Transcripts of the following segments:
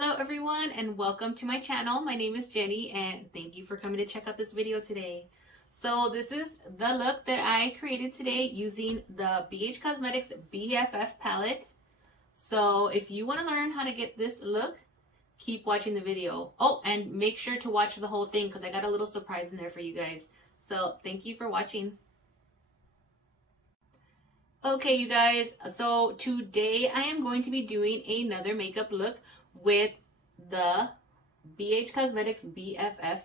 Hello everyone and welcome to my channel. My name is Jenny and thank you for coming to check out this video today. So this is the look that I created today using the Cosmetics BFF palette. So if you want to learn how to get this look, keep watching the video. Oh, and make sure to watch the whole thing because I got a little surprise in there for you guys. So thank you for watching. Okay, you guys, so today I am going to be doing another makeup look with the Cosmetics BFF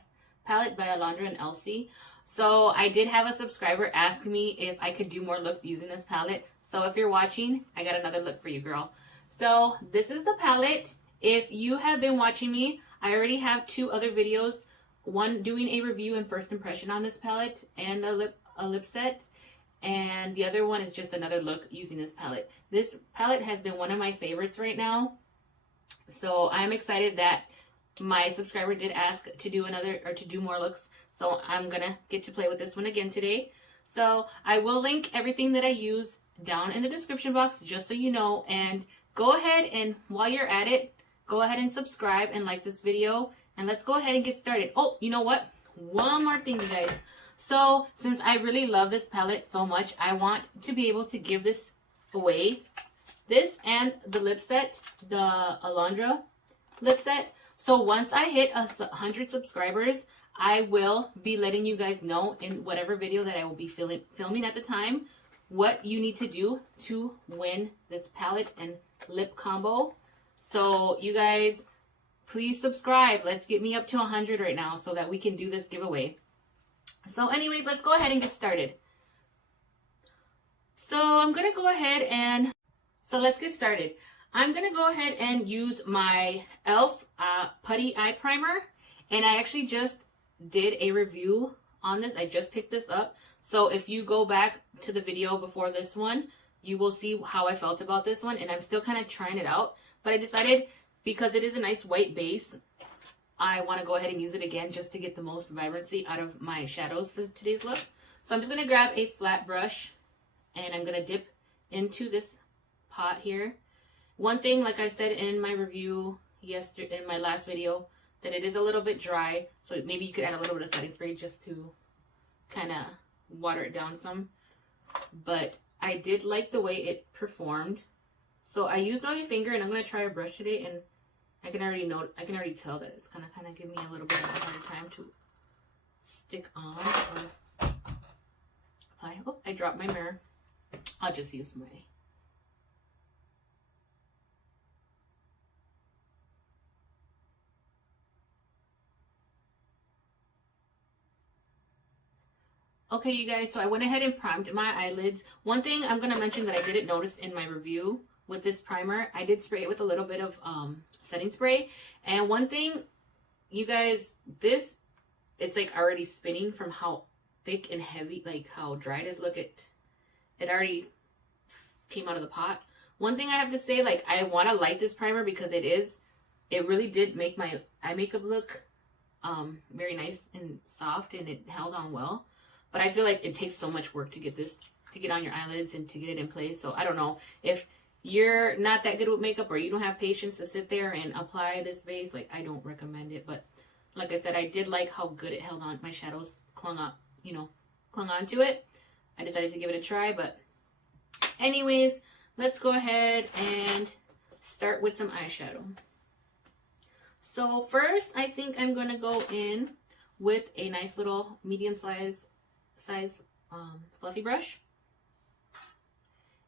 palette by Alondra and Elsie. So I did have a subscriber ask me if I could do more looks using this palette. So if you're watching, I got another look for you, girl. So this is the palette. If you have been watching me, I already have two other videos. One doing a review and first impression on this palette and a lip set. And the other one is just another look using this palette. This palette has been one of my favorites right now. So I'm excited that my subscriber did ask to do to do more looks. So I'm gonna get to play with this one again today. So I will link everything that I use down in the description box just so you know. And go ahead and while you're at it, go ahead and subscribe and like this video. And let's go ahead and get started. Oh, you know what? One more thing, you guys. So since I really love this palette so much, I want to be able to give this away. This and the lip set, the Alondra lip set. So once I hit 100 subscribers, I will be letting you guys know in whatever video that I will be filming at the time what you need to do to win this palette and lip combo. So you guys, please subscribe. Let's get me up to 100 right now so that we can do this giveaway. So anyways, let's go ahead and get started. So I'm going to go ahead and let's get started. I'm going to go ahead and use my e.l.f. Putty Eye Primer. And I actually just did a review on this. I just picked this up. So if you go back to the video before this one, you will see how I felt about this one. And I'm still kind of trying it out. But I decided because it is a nice white base, I want to go ahead and use it again just to get the most vibrancy out of my shadows for today's look. So I'm just going to grab a flat brush and I'm going to dip into this pot here. One thing, like I said in my review yesterday, in my last video, that it is a little bit dry. So maybe you could add a little bit of setting spray just to kind of water it down some. But I did like the way it performed. So I used my finger and I'm going to try a brush today, and I can already tell that it's gonna kind of give me a little bit of a harder time to stick on or apply. Oh, I dropped my mirror. I'll just use my. Okay, you guys, so I went ahead and primed my eyelids. One thing I'm gonna mention that I didn't notice in my review with this primer, I did spray it with a little bit of setting spray. And one thing, you guys, it's like already spinning from how thick and heavy, like how dry it is. Look, it already came out of the pot. One thing I have to say, like, I want to like this primer because it really did make my eye makeup look very nice and soft, and it held on well. But I feel like it takes so much work to get this, to get on your eyelids and to get it in place. So I don't know if you're not that good with makeup or you don't have patience to sit there and apply this base, like, I don't recommend it. But like I said, I did like how good it held on. My shadows clung onto it. I decided to give it a try. But anyways, let's go ahead and start with some eyeshadow. So first, I think I'm going to go in with a nice little medium size fluffy brush.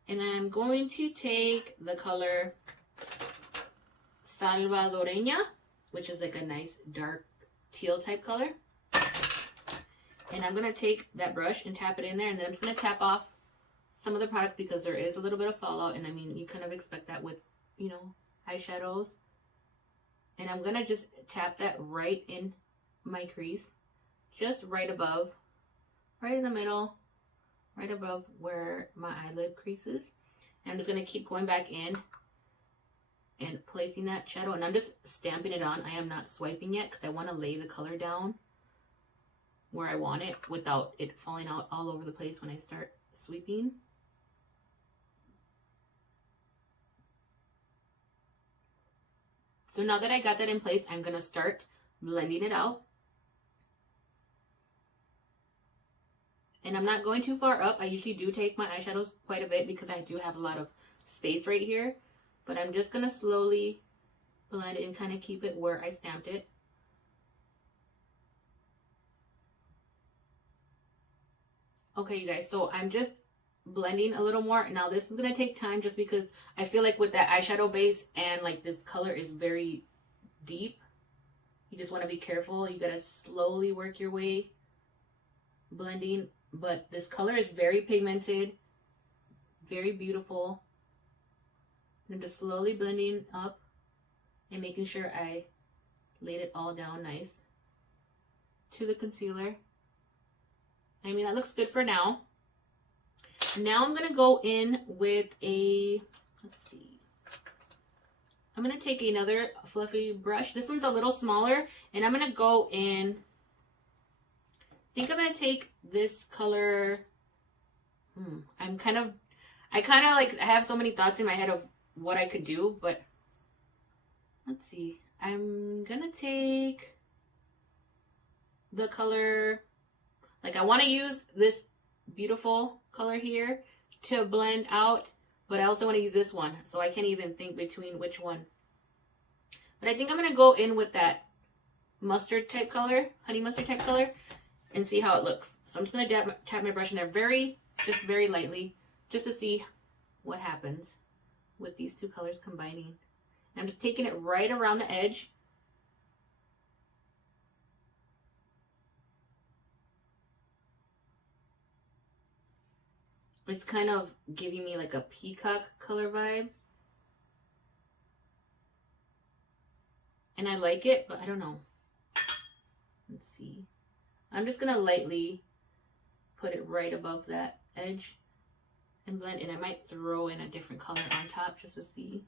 And I'm going to take the color Salvadoreña, which is like a nice dark teal type color. And I'm going to take that brush and tap it in there. And then I'm just going to tap off some of the product because there is a little bit of fallout. And I mean, you kind of expect that with, you know, eyeshadows. And I'm going to just tap that right in my crease. Just right above, right in the middle. Right above where my eyelid crease is. And I'm just going to keep going back in and placing that shadow. And I'm just stamping it on. I am not swiping yet because I want to lay the color down where I want it without it falling out all over the place when I start sweeping. So now that I got that in place, I'm going to start blending it out. And I'm not going too far up. I usually do take my eyeshadows quite a bit because I do have a lot of space right here. But I'm just going to slowly blend it and kind of keep it where I stamped it. Okay, you guys, so I'm just blending a little more. Now this is going to take time just because I feel like with that eyeshadow base and like this color is very deep. You just want to be careful. You got to slowly work your way blending. But this color is very pigmented, very beautiful. I'm just slowly blending up and making sure I laid it all down nice to the concealer. I mean, that looks good for now. Now I'm going to go in with a, let's see. I'm going to take another fluffy brush. This one's a little smaller, and I'm going to go in. I think I'm going to take this color. I kind of like, I have so many thoughts in my head of what I could do, but let's see. I'm going to take the color, like I want to use this beautiful color here to blend out, but I also want to use this one, so I can't even think between which one. But I think I'm going to go in with that mustard type color, honey mustard type color, and see how it looks. So I'm just going to tap my brush in there just very lightly, just to see what happens with these two colors combining. And I'm just taking it right around the edge. It's kind of giving me like a peacock color vibes. And I like it, but I don't know. Let's see. I'm just going to lightly put it right above that edge and blend. And I might throw in a different color on top just to see.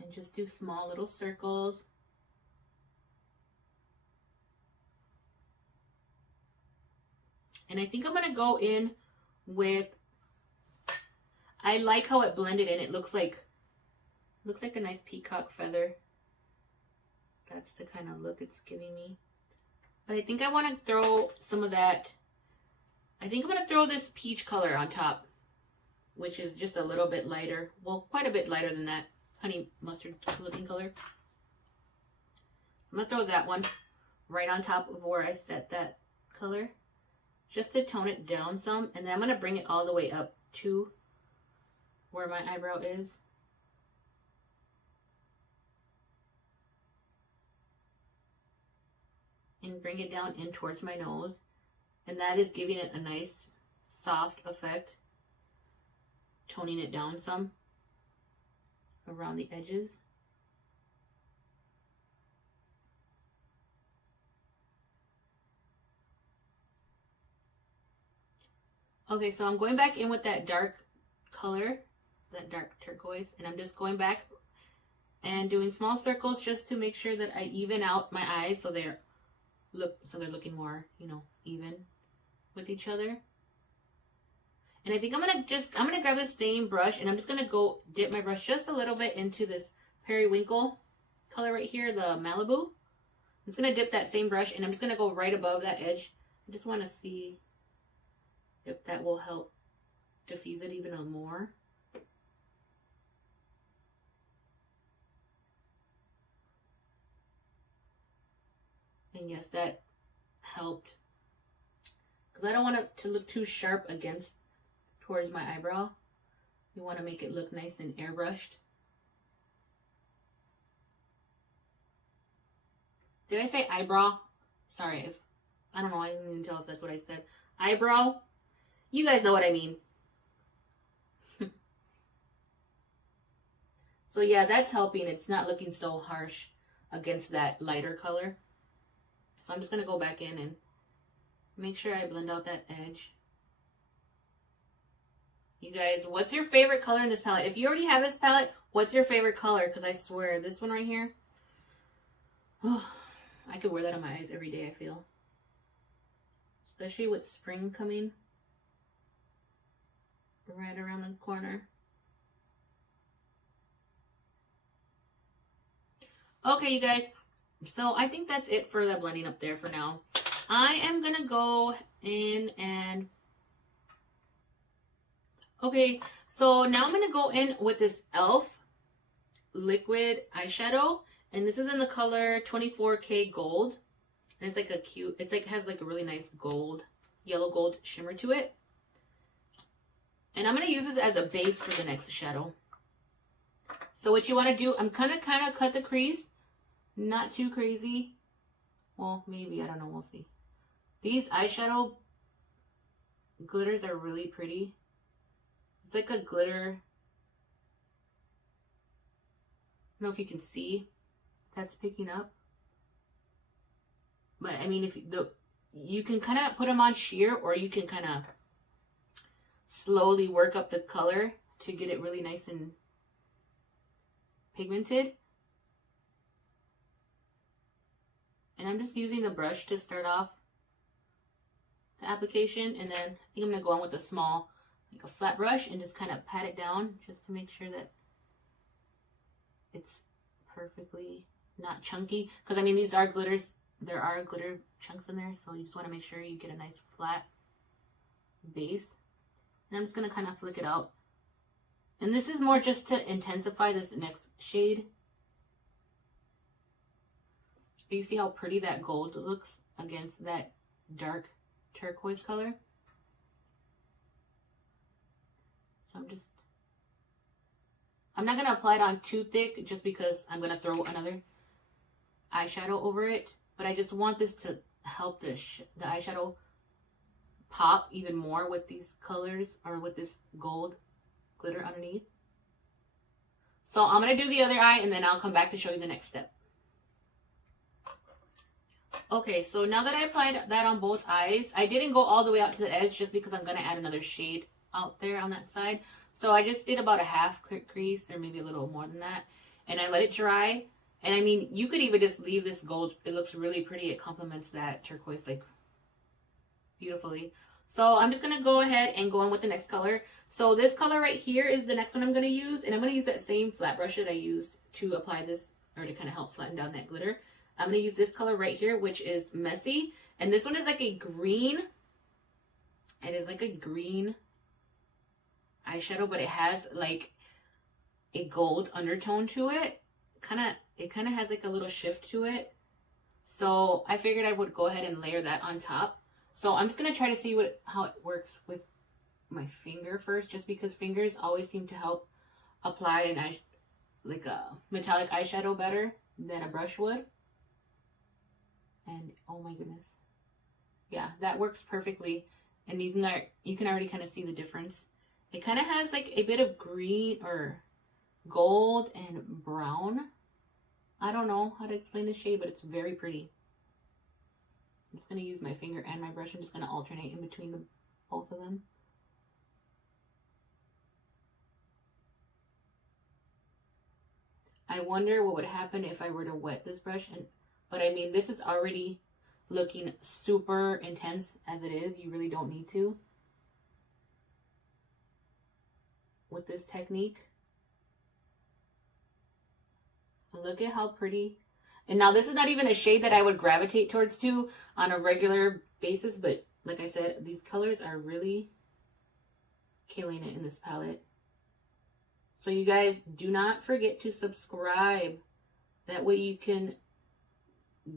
And just do small little circles. And I think I'm going to go in with, I like how it blended in. It looks like a nice peacock feather. That's the kind of look it's giving me. But I think I want to throw some of that. I think I'm going to throw this peach color on top, which is just a little bit lighter. Well, quite a bit lighter than that honey mustard looking color. I'm going to throw that one right on top of where I set that color, just to tone it down some. And then I'm going to bring it all the way up to where my eyebrow is. And bring it down in towards my nose. And that is giving it a nice soft effect. Toning it down some around the edges. Okay, so I'm going back in with that dark color, that dark turquoise, and I'm just going back and doing small circles just to make sure that I even out my eyes so they're looking more, you know, even with each other. And I think I'm gonna grab the same brush and I'm just gonna go dip my brush just a little bit into this periwinkle color right here, the Malibu. I'm just gonna dip that same brush and I'm just gonna go right above that edge. I just want to see if that will help diffuse it even more. And yes, that helped. Because I don't want it to look too sharp towards my eyebrow. You want to make it look nice and airbrushed. Did I say eyebrow? Sorry, I don't know, I didn't even tell if that's what I said. Eyebrow? You guys know what I mean. So yeah, that's helping. It's not looking so harsh against that lighter color. So I'm just going to go back in and make sure I blend out that edge. You guys, what's your favorite color in this palette? If you already have this palette, what's your favorite color? Because I swear, this one right here, oh, I could wear that on my eyes every day, I feel. Especially with spring coming. right around the corner. Okay, you guys, so I think that's it for the blending up there for now. I am gonna go in and, okay, so now I'm gonna go in with this e.l.f. liquid eyeshadow, and this is in the color 24K Gold, and it's like a cute, it's like, has like a really nice gold, yellow gold shimmer to it. And I'm gonna use this as a base for the next shadow. So what you want to do, I'm gonna kind of cut the crease, not too crazy. Well, maybe, I don't know, we'll see. These eyeshadow glitters are really pretty. It's like a glitter. I don't know if you can see that's picking up. But I mean, if you can kind of put them on sheer, or you can kind of slowly work up the color to get it really nice and pigmented. And I'm just using the brush to start off the application, and then I think I'm going to go on with a small, like a flat brush, and just kind of pat it down just to make sure that it's perfectly not chunky. Because I mean, these are glitters, there are glitter chunks in there, so you just want to make sure you get a nice flat base. And I'm just going to kind of flick it out. And this is more just to intensify this next shade. You see how pretty that gold looks against that dark turquoise color? So I'm not going to apply it on too thick just because I'm going to throw another eyeshadow over it. But I just want this to help the eyeshadow pop even more with these colors, or with this gold glitter underneath. So I'm going to do the other eye, and then I'll come back to show you the next step. Okay, so now that I applied that on both eyes, I didn't go all the way out to the edge just because I'm going to add another shade out there on that side. So I just did about a half crease, or maybe a little more than that. And I let it dry. And I mean, you could even just leave this gold. It looks really pretty. It complements that turquoise like beautifully. So I'm just going to go ahead and go on with the next color. So this color right here is the next one I'm going to use. And I'm going to use that same flat brush that I used to apply this, or to kind of help flatten down that glitter. I'm going to use this color right here, which is Messy. And this one is like a green. It is like a green eyeshadow, but it has like a gold undertone to it. It kind of has like a little shift to it. So I figured I would go ahead and layer that on top. So I'm just going to try to see how it works with my finger first, just because fingers always seem to help apply like a metallic eyeshadow better than a brush would. And oh my goodness, yeah, that works perfectly. And you can already kind of see the difference. It kind of has like a bit of green or gold and brown. I don't know how to explain the shade, but it's very pretty. I'm just going to use my finger and my brush. I'm just going to alternate in between both of them. I wonder what would happen if I were to wet this brush. But I mean, this is already looking super intense as it is. You really don't need to with this technique. Look at how pretty. And now this is not even a shade that I would gravitate towards on a regular basis, but like I said, these colors are really killing it in this palette. So you guys, do not forget to subscribe. That way you can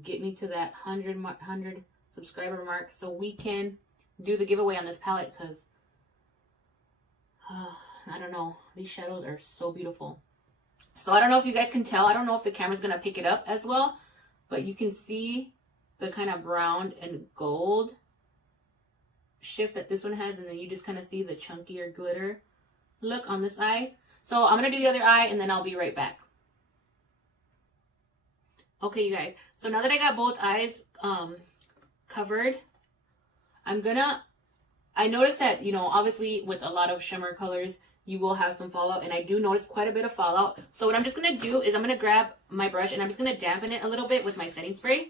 get me to that 100 subscriber mark, so we can do the giveaway on this palette, because I don't know, these shadows are so beautiful. So I don't know if you guys can tell. I don't know if the camera's going to pick it up as well, but you can see the kind of brown and gold shift that this one has, and then you just kind of see the chunkier glitter look on this eye. So I'm going to do the other eye, and then I'll be right back. Okay, you guys, so now that I got both eyes covered, I noticed that, you know, obviously with a lot of shimmer colors, you will have some fallout, and I do notice quite a bit of fallout. So what I'm just going to do is I'm going to grab my brush, and I'm just going to dampen it a little bit with my setting spray.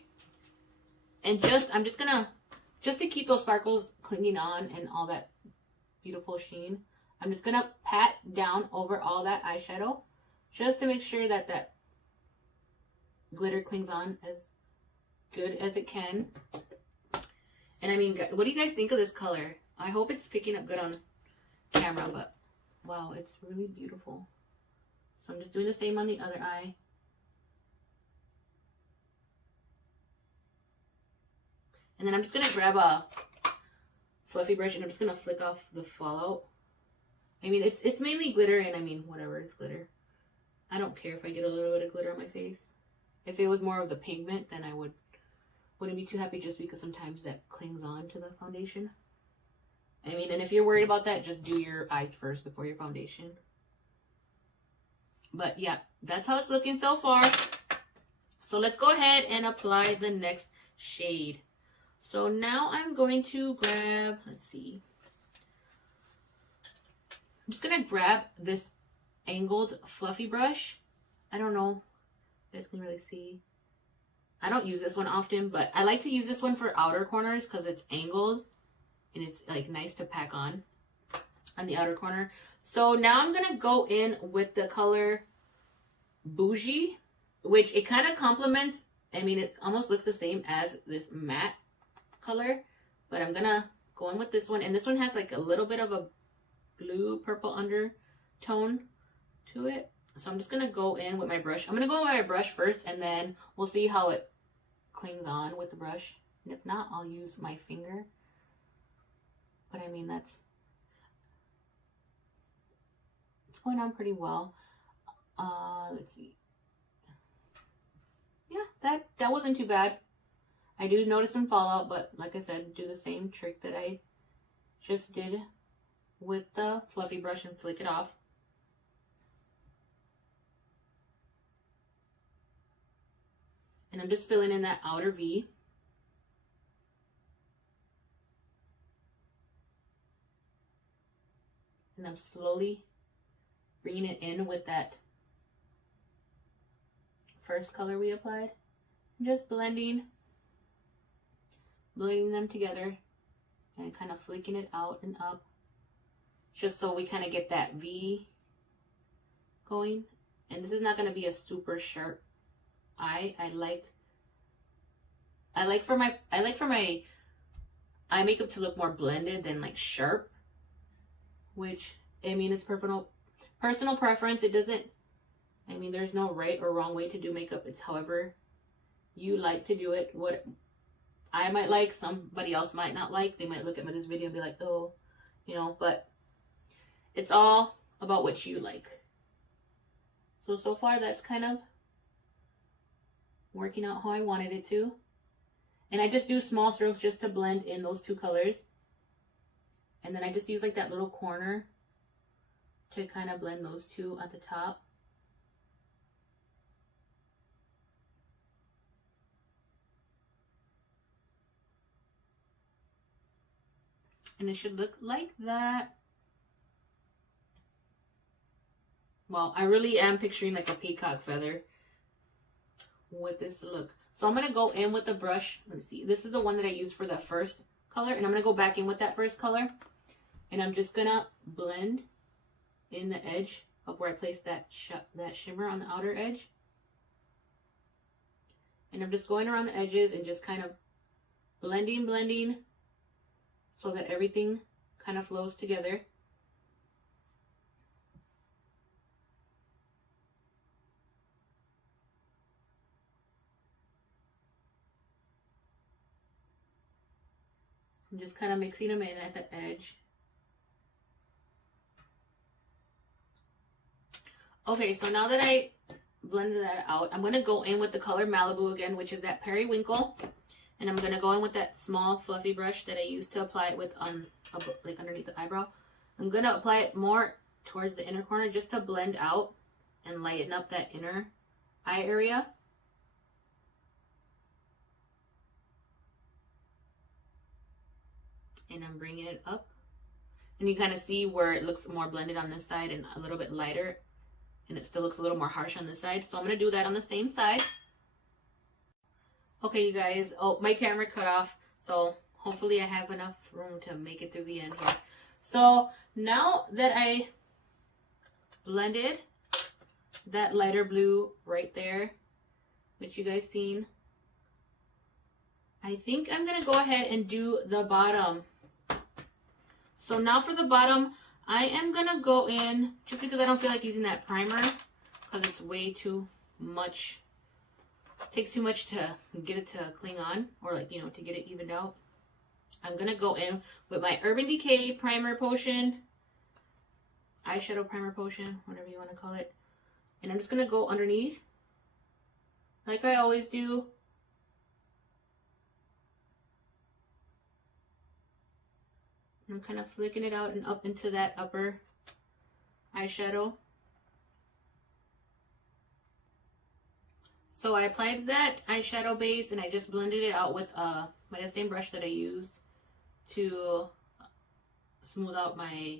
And I'm just to keep those sparkles clinging on and all that beautiful sheen, I'm just gonna pat down over all that eyeshadow just to make sure that that glitter clings on as good as it can. And I mean, what do you guys think of this color? I hope it's picking up good on camera, but wow, it's really beautiful. So I'm just doing the same on the other eye. And then I'm just gonna grab a fluffy brush and I'm just gonna flick off the fallout. I mean, it's mainly glitter, and I mean, whatever, it's glitter. I don't care if I get a little bit of glitter on my face. If it was more of the pigment, then I wouldn't be too happy, just because sometimes that clings on to the foundation. I mean, and if you're worried about that, just do your eyes first before your foundation. But yeah, that's how it's looking so far. So let's go ahead and apply the next shade. So now I'm going to grab, let's see. I'm just going to grab this angled fluffy brush. I don't know if you guys can really see. I don't use this one often, but I like to use this one for outer corners because it's angled and it's like nice to pack on the outer corner. So now I'm going to go in with the color Bougie, which it kind of complements. I mean, it almost looks the same as this matte color, but I'm going to go in with this one. And this one has like a little bit of a blue purple undertone to it. So I'm just going to go in with my brush. I'm going to go with my brush first, and then we'll see how it clings on with the brush. And if not, I'll use my finger. But I mean, it's going on pretty well. Let's see. Yeah, that wasn't too bad. I do notice some fallout, but like I said, do the same trick that I just did with the fluffy brush and flick it off. And I'm just filling in that outer V. And I'm slowly bringing it in with that first color we applied. Just blending them together and kind of flicking it out and up, just so we kind of get that V going. And this is not going to be a super sharp eye. I like for my eye makeup to look more blended than like sharp, which I mean, it's personal preference. It doesn't, I mean, there's no right or wrong way to do makeup. It's however you like to do it. What I might like, somebody else might not like. They might look at this video and be like, oh, you know, but it's all about what you like. So far that's kind of working out how I wanted it to. And I just do small strokes just to blend in those two colors. And then I just use like that little corner to kind of blend those two at the top. And it should look like that. Well, I really am picturing like a peacock feather with this look. So I'm going to go in with the brush. Let's see. This is the one that I used for the first color. And I'm going to go back in with that first color. And I'm just going to blend in the edge of where I placed that shimmer on the outer edge. And I'm just going around the edges and just kind of blending so that everything kind of flows together. I'm just kind of mixing them in at the edge. Okay, so now that I blended that out, I'm going to go in with the color Malibu again, which is that periwinkle. And I'm going to go in with that small fluffy brush that I used to apply it with like underneath the eyebrow. I'm going to apply it more towards the inner corner just to blend out and lighten up that inner eye area. And I'm bringing it up. And you kind of see where it looks more blended on this side and a little bit lighter. And it still looks a little more harsh on this side. So I'm going to do that on the same side. Okay, you guys. Oh, my camera cut off. So hopefully I have enough room to make it through the end here. So now that I blended that lighter blue right there, which you guys seen, I think I'm going to go ahead and do the bottom. So now for the bottom, I am going to go in, just because I don't feel like using that primer, because it's way too much. It takes too much to get it to cling on, or like, you know, to get it evened out. I'm going to go in with my Urban Decay Primer Potion, eyeshadow primer potion, whatever you want to call it. And I'm just going to go underneath, like I always do. I'm kind of flicking it out and up into that upper eyeshadow. So I applied that eyeshadow base and I just blended it out with the same brush that I used to smooth out my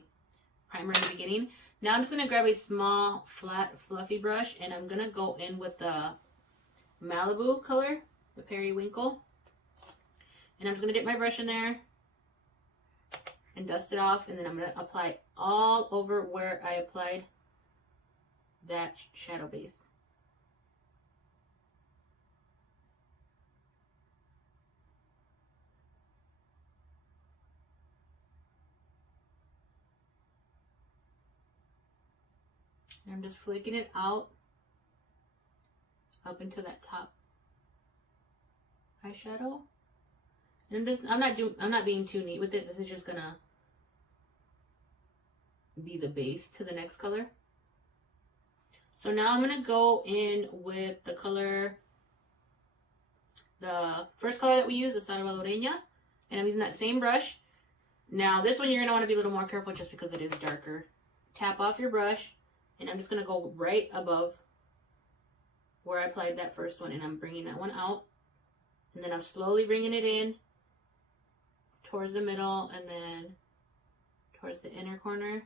primer in the beginning. Now I'm just going to grab a small, flat, fluffy brush and I'm going to go in with the Malibu color, the Periwinkle. And I'm just going to dip my brush in there and dust it off, and then I'm going to apply all over where I applied that shadow base. And I'm just flicking it out up into that top eyeshadow. And I'm not being too neat with it. This is just gonna be the base to the next color. So now I'm gonna go in with the color, the first color that we use, the Salvadoreña, and I'm using that same brush. Now this one you're gonna want to be a little more careful just because it is darker. Tap off your brush, and I'm just gonna go right above where I applied that first one, and I'm bringing that one out, and then I'm slowly bringing it in towards the middle and then towards the inner corner.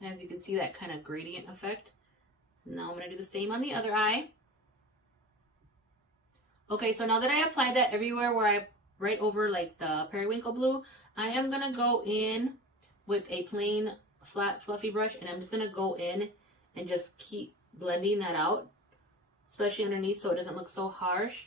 And as you can see, that kind of gradient effect. Now I'm going to do the same on the other eye. Okay, so now that I applied that everywhere where I, right over like the periwinkle blue, I am going to go in with a plain flat fluffy brush, and I'm just going to go in and just keep blending that out, especially underneath so it doesn't look so harsh.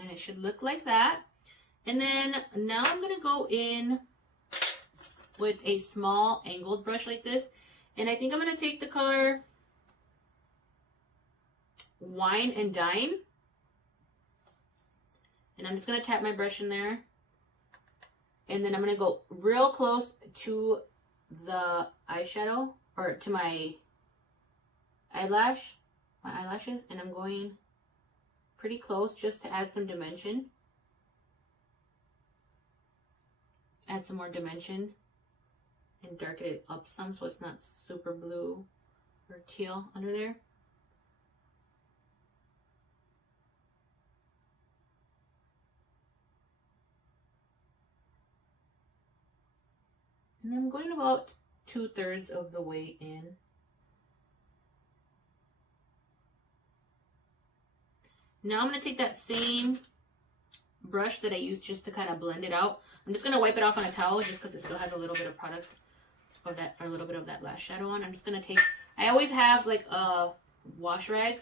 And it should look like that. And then now I'm going to go in with a small angled brush like this. And I think I'm going to take the color Wine and Dine. And I'm just going to tap my brush in there. And then I'm going to go real close to the eyeshadow, or to my eyelashes. And I'm going pretty close just to add some dimension. Add some more dimension and darken it up some so it's not super blue or teal under there. And I'm going about 2/3 of the way in. Now I'm going to take that same brush that I used just to kind of blend it out. I'm just going to wipe it off on a towel just because it still has a little bit of product of that, or a little bit of that last shadow on. I'm just going to take, I always have like a wash rag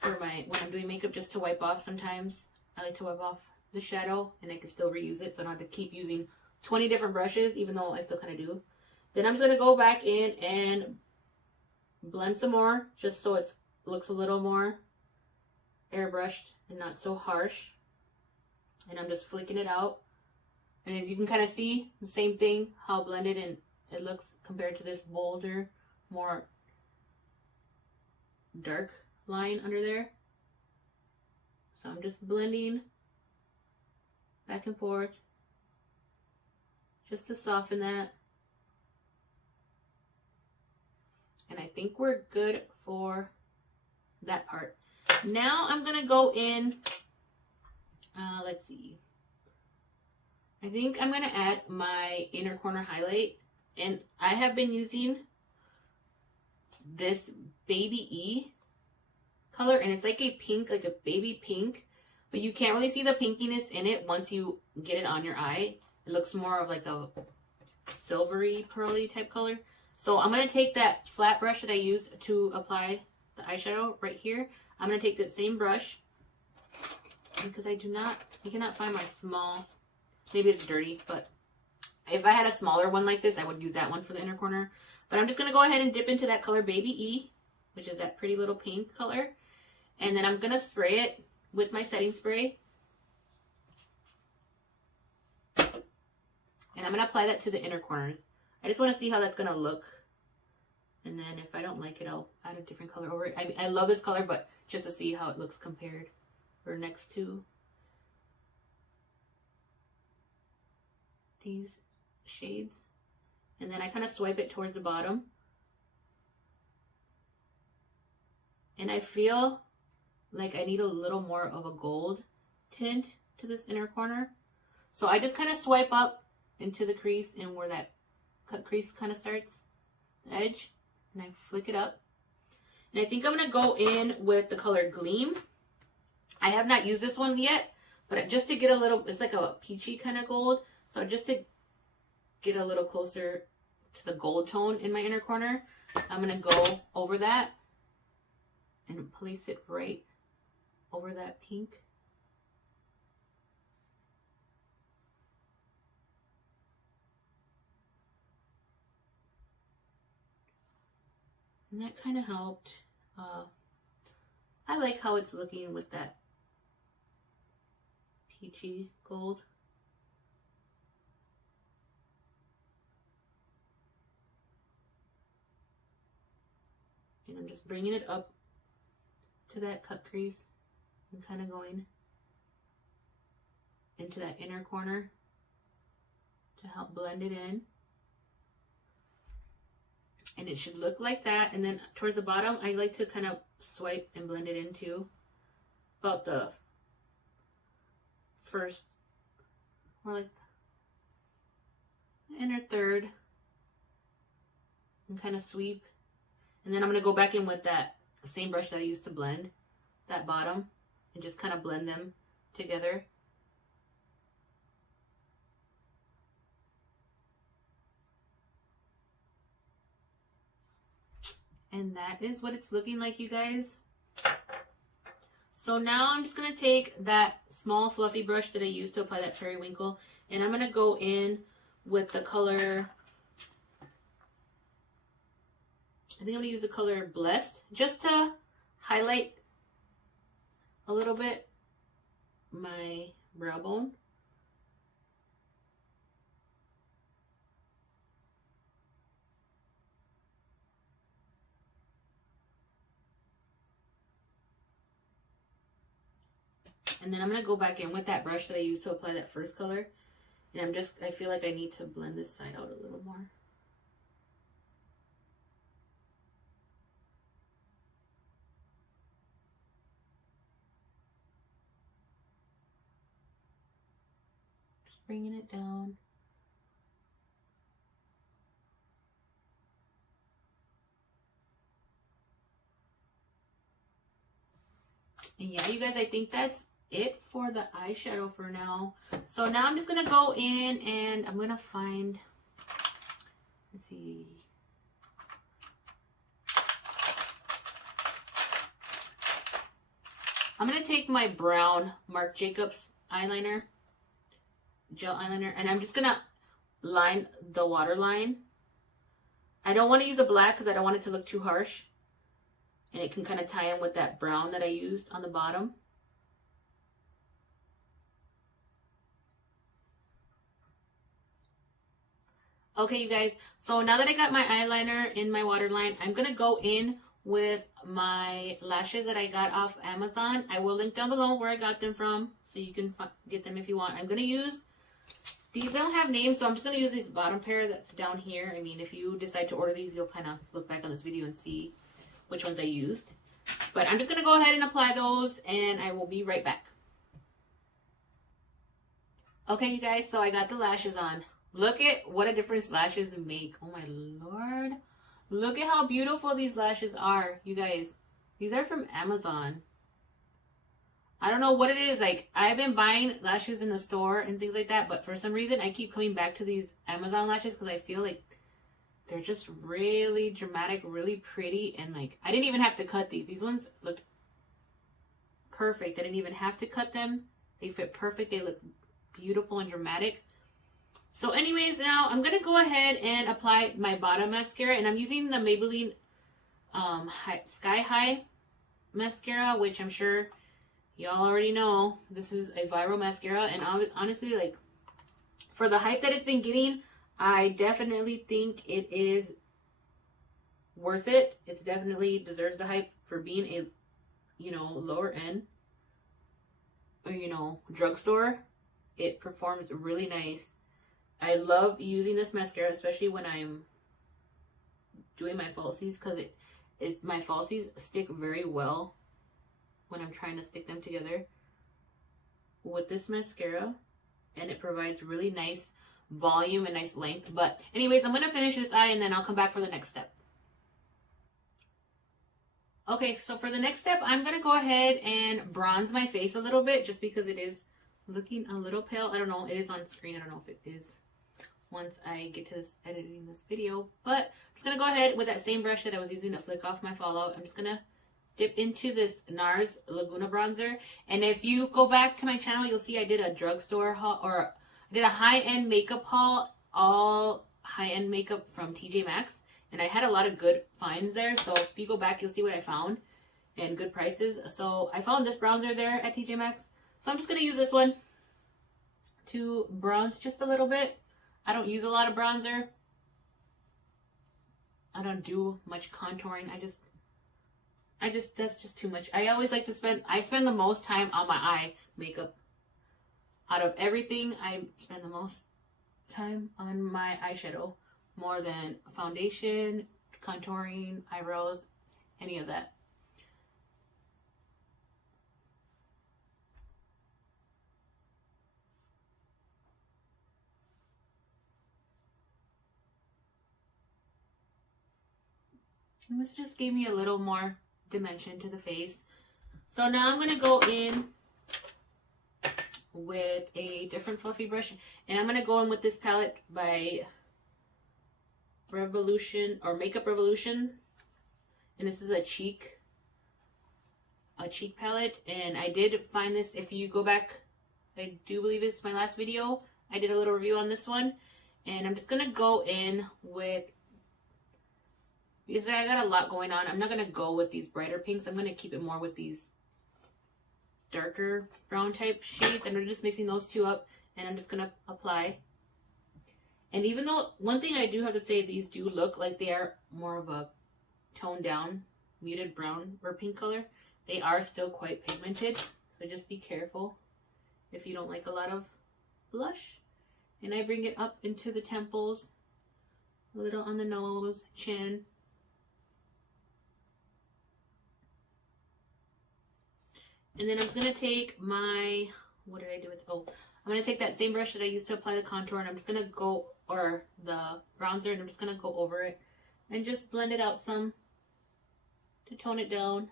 for when I'm doing makeup, just to wipe off sometimes. I like to wipe off the shadow and I can still reuse it, so I don't have to keep using 20 different brushes, even though I still kind of do. Then I'm just going to go back in and blend some more, just so it looks a little more airbrushed and not so harsh. And I'm just flicking it out. And as you can kind of see, the same thing, how blended and it looks compared to this bolder, more dark line under there. So I'm just blending back and forth just to soften that. And I think we're good for that part. Now I'm going to go in Let's see. I think I'm going to add my inner corner highlight. And I have been using this Baby E color. And it's like a pink, like a baby pink. But you can't really see the pinkiness in it once you get it on your eye. It looks more of like a silvery, pearly type color. So I'm going to take that flat brush that I used to apply the eyeshadow right here. I'm going to take that same brush. Because I cannot find my small, maybe it's dirty, but if I had a smaller one like this, I would use that one for the inner corner. But I'm just going to go ahead and dip into that color Baby E, which is that pretty little pink color. And then I'm going to spray it with my setting spray. And I'm going to apply that to the inner corners. I just want to see how that's going to look. And then if I don't like it, I'll add a different color over it. I love this color, but just to see how it looks compared or next to these shades. And then I kind of swipe it towards the bottom. And I feel like I need a little more of a gold tint to this inner corner. So I just kind of swipe up into the crease and where that cut crease kind of starts, the edge, and I flick it up. And I think I'm going to go in with the color Gleam. I have not used this one yet, but just to get a little, it's like a peachy kind of gold. So just to get a little closer to the gold tone in my inner corner, I'm going to go over that and place it right over that pink. And that kind of helped. I like how it's looking with that peachy gold. And I'm just bringing it up to that cut crease and kind of going into that inner corner to help blend it in. And it should look like that. And then towards the bottom, I like to kind of swipe and blend it into about the first, or like the inner third, and kind of sweep. And then I'm going to go back in with that same brush that I used to blend that bottom and just kind of blend them together. And that is what it's looking like, you guys. So now I'm just going to take that small fluffy brush that I used to apply that periwinkle, and I'm going to go in with the color, I think I'm going to use the color Blessed, just to highlight a little bit my brow bone. And then I'm going to go back in with that brush that I used to apply that first color. And I feel like I need to blend this side out a little more. Just bringing it down. And yeah, you guys, I think that's it for the eyeshadow for now. So now I'm just gonna go in and I'm gonna find, let's see, I'm gonna take my brown Marc Jacobs eyeliner, gel eyeliner, and I'm just gonna line the waterline. I don't want to use a black because I don't want it to look too harsh, and it can kind of tie in with that brown that I used on the bottom. Okay, you guys, so now that I got my eyeliner in my waterline, I'm going to go in with my lashes that I got off Amazon. I will link down below where I got them from, so you can get them if you want. I'm going to use, these don't have names, so I'm just going to use this bottom pair that's down here. I mean, if you decide to order these, you'll kind of look back on this video and see which ones I used. But I'm just going to go ahead and apply those, and I will be right back. Okay, you guys, so I got the lashes on. Look at what a difference lashes make. Oh my lord. Look at how beautiful these lashes are, you guys. These are from Amazon. I don't know what it is. Like, I've been buying lashes in the store and things like that, but for some reason I keep coming back to these Amazon lashes because I feel like they're just really dramatic, really pretty, and like, I didn't even have to cut these. These ones looked perfect. I didn't even have to cut them. They fit perfect. They look beautiful and dramatic. So anyways, now I'm going to go ahead and apply my bottom mascara, and I'm using the Maybelline Sky High mascara, which I'm sure y'all already know. This is a viral mascara, and honestly, like, for the hype that it's been getting, I definitely think it is worth it. It definitely deserves the hype for being a, you know, lower end, or, you know, drugstore. It performs really nice. I love using this mascara, especially when I'm doing my falsies, because my falsies stick very well when I'm trying to stick them together with this mascara, and it provides really nice volume and nice length. But anyways, I'm going to finish this eye and then I'll come back for the next step. Okay, so for the next step, I'm going to go ahead and bronze my face a little bit, just because it is looking a little pale. I don't know, it is on screen. I don't know if it is once I get to editing this video, but I'm just going to go ahead with that same brush that I was using to flick off my fallout. I'm just going to dip into this NARS Laguna bronzer. And if you go back to my channel, you'll see I did a drugstore haul, or I did a high-end makeup haul, all high-end makeup from TJ Maxx. And I had a lot of good finds there. So if you go back, you'll see what I found and good prices. So I found this bronzer there at TJ Maxx. So I'm just going to use this one to bronze just a little bit. I don't use a lot of bronzer. I don't do much contouring. That's just too much. I always like to spend the most time on my eye makeup. Out of everything, I spend the most time on my eyeshadow. More than foundation, contouring, eyebrows, any of that. And this just gave me a little more dimension to the face. So now I'm going to go in with a different fluffy brush, and I'm going to go in with this palette by Revolution, or Makeup Revolution, and this is a cheek palette. And I did find this, if you go back, I do believe it's my last video, I did a little review on this one. And I'm just gonna go in with, because I got a lot going on, I'm not gonna go with these brighter pinks. I'm gonna keep it more with these darker brown type shades, and we're just mixing those two up, and I'm just gonna apply. And even though, one thing I do have to say, these do look like they are more of a toned down, muted brown or pink color, they are still quite pigmented. So just be careful if you don't like a lot of blush. And I bring it up into the temples, a little on the nose, chin. And then I'm just going to take my, what did I do with, oh, I'm going to take that same brush that I used to apply the contour, and I'm just going to go, or the bronzer, and I'm just going to go over it and just blend it out some to tone it down.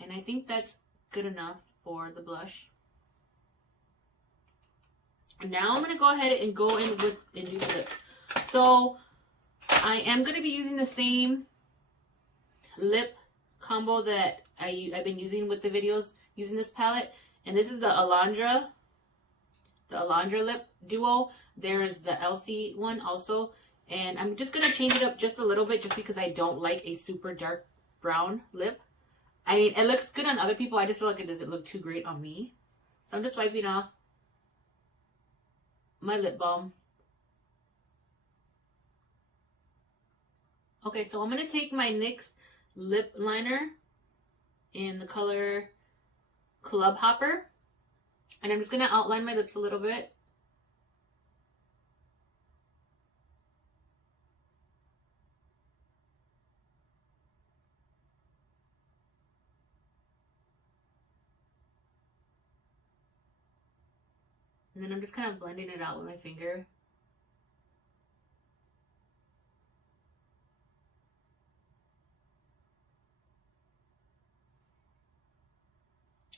And I think that's good enough for the blush. And now I'm going to go ahead and go in with, and do the lip. So I am going to be using the same lip combo that I've been using with the videos using this palette, and this is the Alondra lip duo. There's the Elsie one also, and I'm just gonna change it up just a little bit, just because I don't like a super dark brown lip. I mean, it looks good on other people, I just feel like it doesn't look too great on me. So I'm just wiping off my lip balm. Okay, so I'm gonna take my NYX lip liner in the color Club Hopper, and I'm just going to outline my lips a little bit. And then I'm just kind of blending it out with my finger.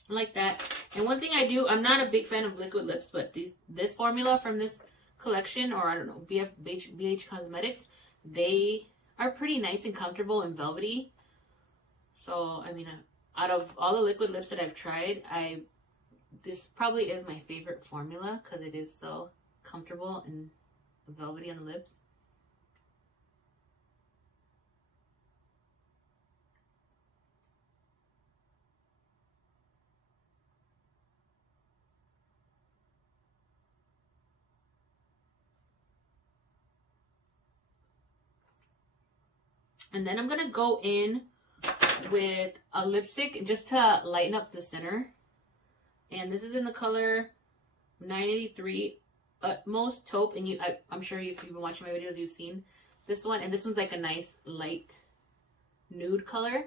Like that. And one thing I do, I'm not a big fan of liquid lips, but this formula from this collection, or I don't know, BH Cosmetics, they are pretty nice and comfortable and velvety. So, I mean, out of all the liquid lips that I've tried, this probably is my favorite formula because it is so comfortable and velvety on the lips. And then I'm going to go in with a lipstick just to lighten up the center. And this is in the color 983 Utmost Taupe. And I'm sure if you've been watching my videos, you've seen this one. And this one's like a nice light nude color.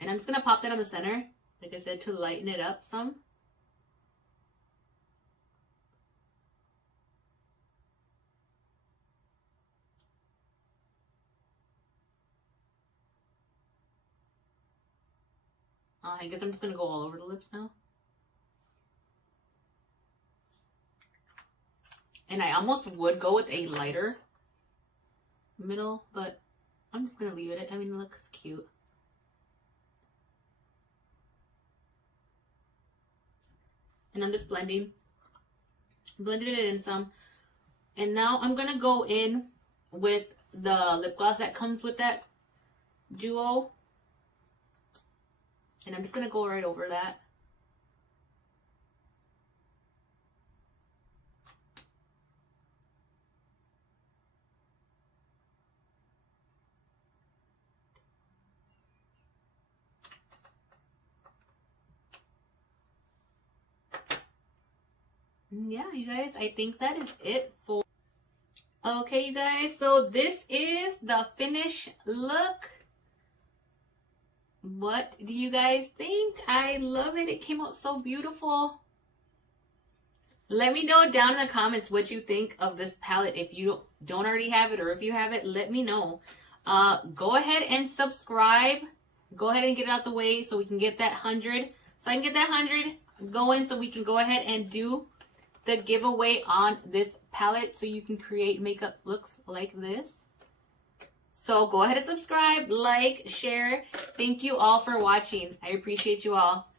And I'm just going to pop that on the center, like I said, to lighten it up some. I guess I'm just going to go all over the lips now. And I almost would go with a lighter middle, but I'm just going to leave it. I mean, it looks cute. And I'm just blending it in some. And now I'm going to go in with the lip gloss that comes with that duo. And I'm just going to go right over that. Yeah, you guys, I think that is it for... Okay, you guys, so this is the finished look. What do you guys think? I love it. It came out so beautiful. Let me know down in the comments what you think of this palette. If you don't already have it, or if you have it, let me know. Go ahead and subscribe. Go ahead and get it out the way so we can get that 100. So I can get that 100 going so we can go ahead and do the giveaway on this palette so you can create makeup looks like this. So go ahead and subscribe, like, share. Thank you all for watching. I appreciate you all.